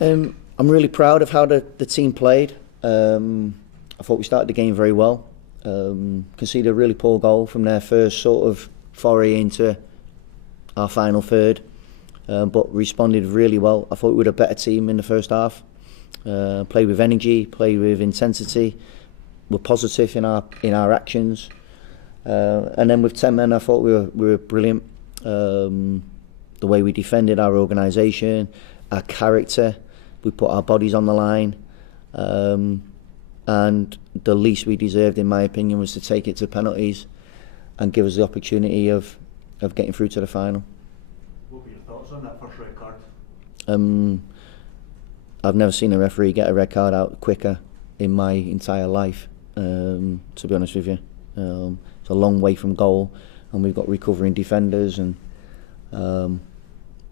I'm really proud of how the team played. I thought we started the game very well. Conceded a really poor goal from their first sort of foray into our final third, but responded really well. I thought we were a better team in the first half. Played with energy, played with intensity. We're positive in our actions, and then with 10 men, I thought we were brilliant. The way we defended our organisation, our character, we put our bodies on the line, and the least we deserved, in my opinion, was to take it to penalties and give us the opportunity of getting through to the final. What were your thoughts on that first red card? I've never seen a referee get a red card out quicker in my entire life, to be honest with you. It's a long way from goal, and we've got recovering defenders, and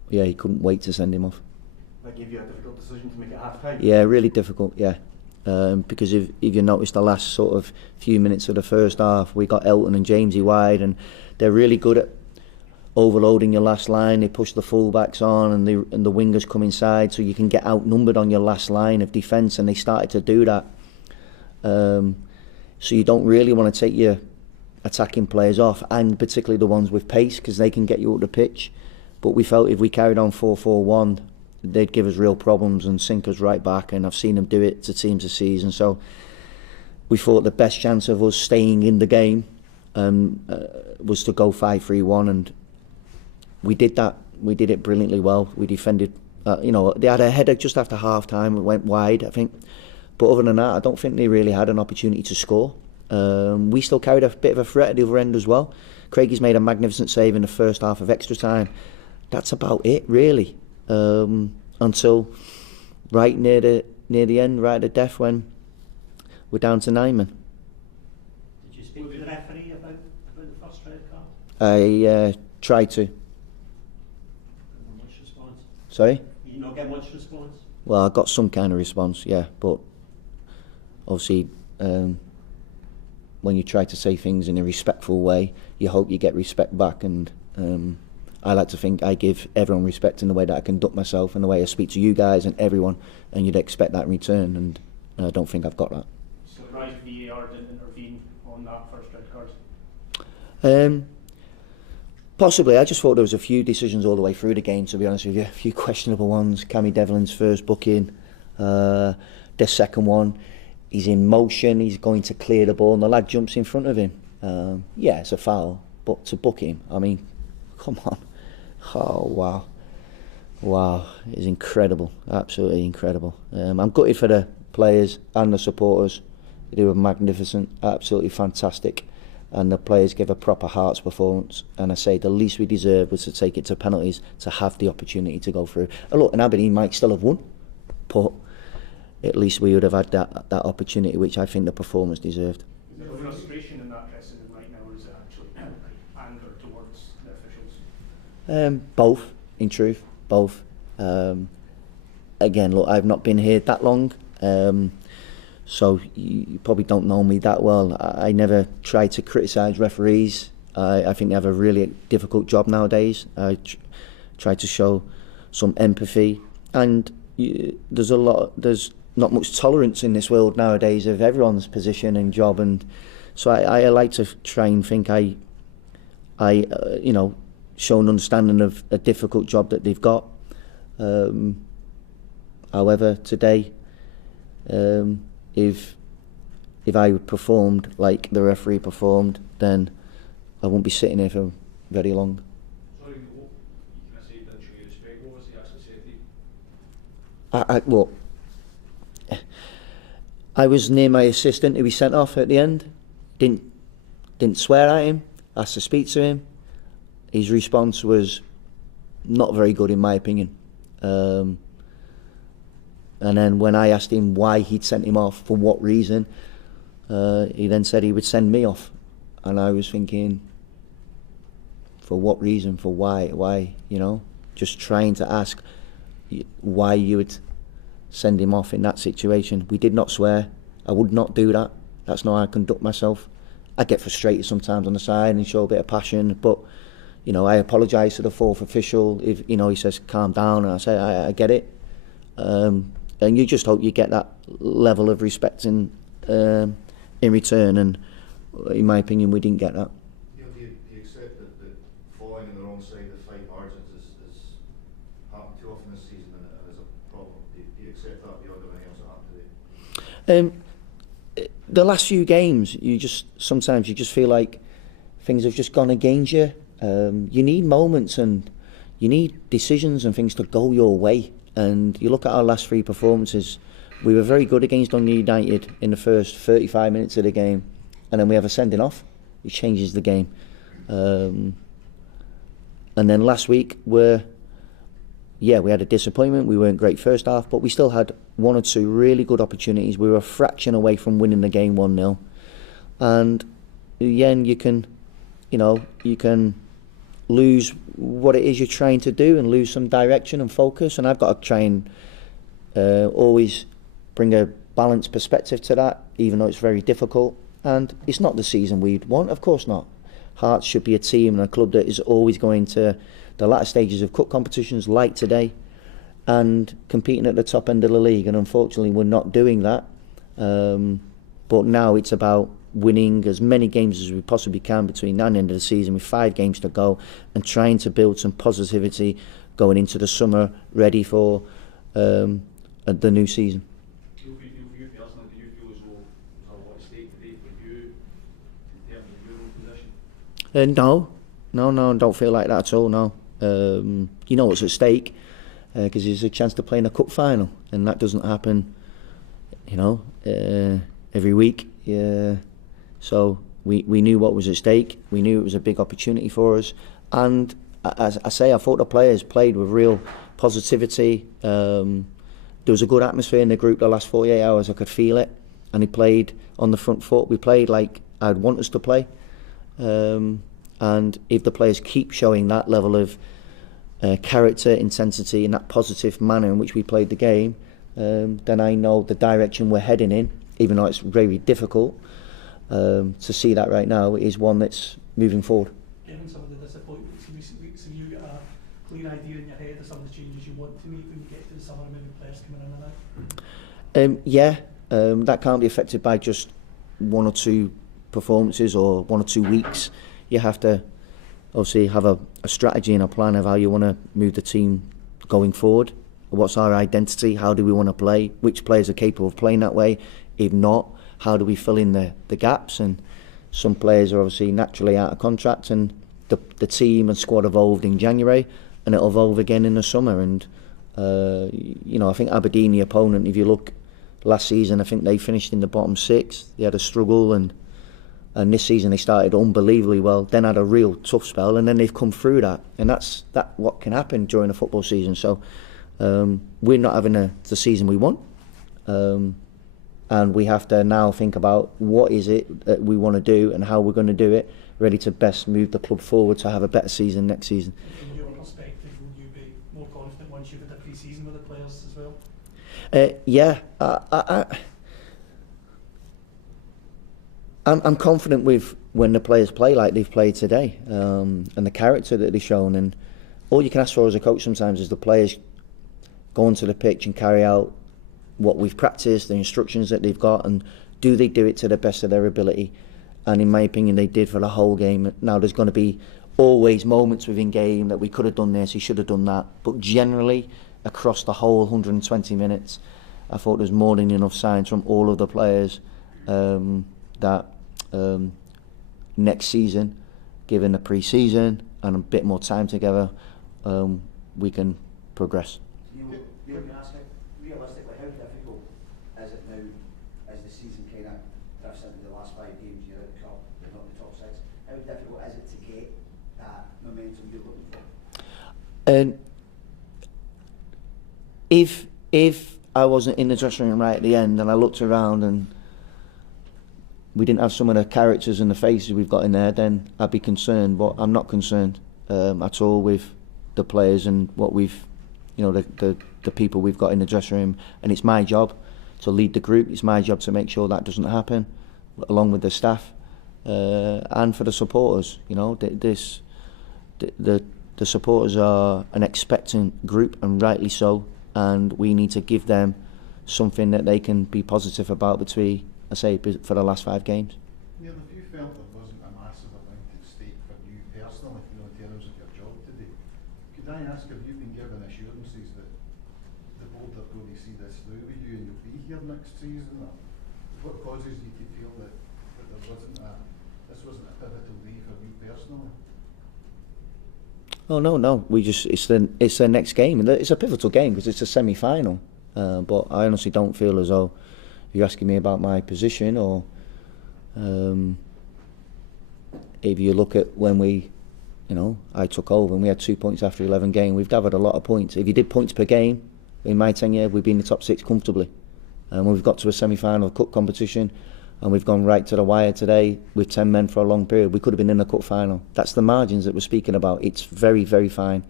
yeah, he couldn't wait to send him off. That gave you a difficult decision to make it half time? Yeah, really difficult, yeah. Because if you noticed the last sort of few minutes of the first half, we got Elton and Jamesy wide, and they're really good at overloading your last line. They push the fullbacks on, and the wingers come inside, so you can get outnumbered on your last line of defence, and they started to do that. So you don't really want to take your attacking players off, and particularly the ones with pace, because they can get you up the pitch. But we felt if we carried on 4-4-1, they'd give us real problems and sink us right back, and I've seen them do it to teams this season. So we thought the best chance of us staying in the game was to go 5-3-1, and we did that. We did it brilliantly well. We defended, they had a header just after half time. It went wide, I think. But other than that, I don't think they really had an opportunity to score. We still carried a bit of a threat at the other end as well. Craigie's made a magnificent save in the first half of extra time. That's about it, really. Until right near the end, right at death, when we're down to 9 men. Did you speak to the referee about the first red card? I tried to. Much response? Sorry? You not get much response? Well, I got some kind of response, yeah, but obviously when you try to say things in a respectful way, you hope you get respect back, and I like to think I give everyone respect in the way that I conduct myself and the way I speak to you guys and everyone, and you'd expect that in return, and I don't think I've got that. So right, VAR didn't intervene on that first red card? Possibly. I just thought there was a few decisions all the way through the game, to be honest with you. A few questionable ones. Cammy Devlin's first booking, the second one, he's in motion, he's going to clear the ball, and the lad jumps in front of him. Yeah, it's a foul, but to book him, I mean, come on. Oh, wow. Wow, it's incredible, absolutely incredible. I'm gutted for the players and the supporters. They do a magnificent, absolutely fantastic, and the players give a proper Hearts performance, and I say the least we deserved was to take it to penalties, to have the opportunity to go through. And look, and Aberdeen might still have won, but at least we would have had that opportunity, which I think the performance deserved. Is there frustration in that dressing room right now, or is it actually anger towards the officials? Both, in truth, both. Again, look, I've not been here that long, so you probably don't know me that well. I never try to criticise referees. I think they have a really difficult job nowadays. I try to show some empathy, and there's not much tolerance in this world nowadays of everyone's position and job, and so I like to try and think I show an understanding of a difficult job that they've got. However, today, if I performed like the referee performed, then I won't be sitting here for very long. Sorry, you can say you didn't show you respect. What was he actually said to you? Well, I was near my assistant who he sent off at the end. Didn't swear at him. Asked to speak to him. His response was not very good, in my opinion. And then when I asked him why he'd sent him off, for what reason, he then said he would send me off. And I was thinking, for what reason? For why? Just trying to ask why you would send him off in that situation. We did not swear. I would not do that. That's not how I conduct myself. I get frustrated sometimes on the side and show a bit of passion, but I apologise to the fourth official if he says calm down, and I say I get it. and you just hope you get that level of respect in return, and in my opinion we didn't get that. Do you accept that falling on the wrong side of 5 margins is happened too often this season and is a problem? Do you accept that beyond everything else that happened today? The last few games, sometimes you just feel like things have just gone against you. You need moments and you need decisions and things to go your way. And you look at our last 3 performances, we were very good against Dundee United in the first 35 minutes of the game, and then we have a sending off, which changes the game. And then last week, we had a disappointment. We weren't great first half, but we still had 1 or 2 really good opportunities. We were a fraction away from winning the game 1-0. And again, you can lose what it is you're trying to do and lose some direction and focus, and I've got to try and always bring a balanced perspective to that, even though it's very difficult. And it's not the season we'd want, of course not. Hearts should be a team and a club that is always going to the latter stages of cup competitions like today and competing at the top end of the league, and unfortunately we're not doing that. But now it's about winning as many games as we possibly can between now and the end of the season, with 5 games to go, and trying to build some positivity going into the summer, ready for the new season. For you personally, do you feel as though there's a lot at stake today for you in terms of your own position? No, I don't feel like that at all, no. You know what's at stake, because there's a chance to play in a cup final, and that doesn't happen, every week. So we knew what was at stake. We knew it was a big opportunity for us, and as I say, I thought the players played with real positivity. There was a good atmosphere in the group the last 48 hours. I could feel it, and he played on the front foot. We played like I'd want us to play, and if the players keep showing that level of character, intensity, and that positive manner in which we played the game, then I know the direction we're heading in, even though it's very difficult to see that right now, is one that's moving forward. Given some of the disappointments in recent weeks, have you got a clear idea in your head of some of the changes you want to make when you get to the summer, maybe players coming in and out? That can't be affected by just 1 or 2 performances or 1 or 2 weeks. You have to obviously have a strategy and a plan of how you want to move the team going forward. What's our identity? How do we want to play? Which players are capable of playing that way? If not, how do we fill in the gaps? And some players are obviously naturally out of contract, and the team and squad evolved in January, and it'll evolve again in the summer. And I think Aberdeen, the opponent, if you look last season, I think they finished in the bottom 6. They had a struggle, and this season they started unbelievably well, then had a real tough spell, and then they've come through that. And that's what can happen during a football season. So we're not having the season we want, and we have to now think about what is it that we want to do and how we're going to do it, ready to best move the club forward to have a better season next season. From your perspective, will you be more confident once you've had a pre-season with the players as well? I'm confident with when the players play like they've played today, and the character that they've shown. And all you can ask for as a coach sometimes is the players go onto the pitch and carry out what we've practiced, the instructions that they've got, and do they do it to the best of their ability? And in my opinion, they did for the whole game. Now, there's going to be always moments within game that we could have done this, he should have done that, but generally across the whole 120 minutes, I thought there's more than enough signs from all of the players that next season, given a pre-season and a bit more time together, we can progress. Neil, can I ask it, realistically, how difficult is it now, as the season kind of drifts into the last 5 games, you're at the cup, you're not in the top 6, how difficult is it to get that momentum you're looking for? If I wasn't in the dressing room right at the end and I looked around and we didn't have some of the characters and the faces we've got in there, then I'd be concerned. But I'm not concerned at all with the players and what we've, the people we've got in the dressing room. And it's my job to lead the group. It's my job to make sure that doesn't happen, along with the staff and for the supporters. The supporters are an expectant group, and rightly so. and we need to give them something that they can be positive about between, I say, for the last 5 games. Neil, if you felt there wasn't a massive amount at stake for you personally, in terms of your job today, could I ask, have you been given assurances that the board are going to see this through with you and you'll be here next season? Or what causes you to feel that there wasn't this wasn't a pivotal day for you personally? Oh no, it's the next game. It's a pivotal game because it's a semi-final. But I honestly don't feel as though you're asking me about my position, or if you look at when I took over and we had 2 points after 11 games. We've gathered a lot of points. If you did points per game, in my tenure, we'd be in the top 6 comfortably. And when we've got to a semi-final cup competition, and we've gone right to the wire today with 10 men for a long period, we could have been in the cup final. That's the margins that we're speaking about. It's very, very fine.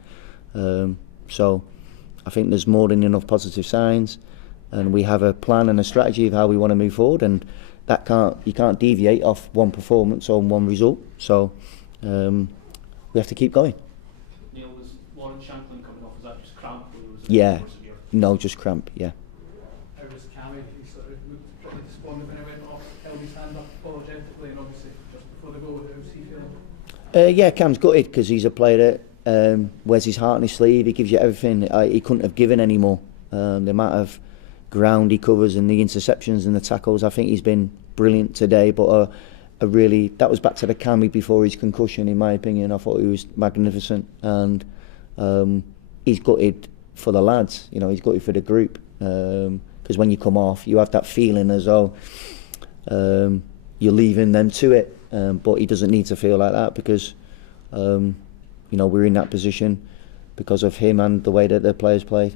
So I think there's more than enough positive signs, and we have a plan and a strategy of how we want to move forward, and that you can't deviate off one performance or one result. So we have to keep going. Neil, was Lawrence Shankland coming off? Was that just cramp? Or was it Yeah, more severe? no, just cramp. Yeah. How was Cammy? He sort of looked pretty despondent when he went off, held his hand up apologetically, and obviously just before the goal, how was he feeling? Yeah, Cam's gutted because he's a player that wears his heart on his sleeve. He gives you everything. He couldn't have given any more. The amount of ground he covers and the interceptions and the tackles, I think he's been brilliant today. But that was back to the Cammy before his concussion, in my opinion. I thought he was magnificent, and he's gutted for the lads. He's gutted for the group, because when you come off, you have that feeling as though you're leaving them to it. But he doesn't need to feel like that, because we're in that position because of him and the way that the players played.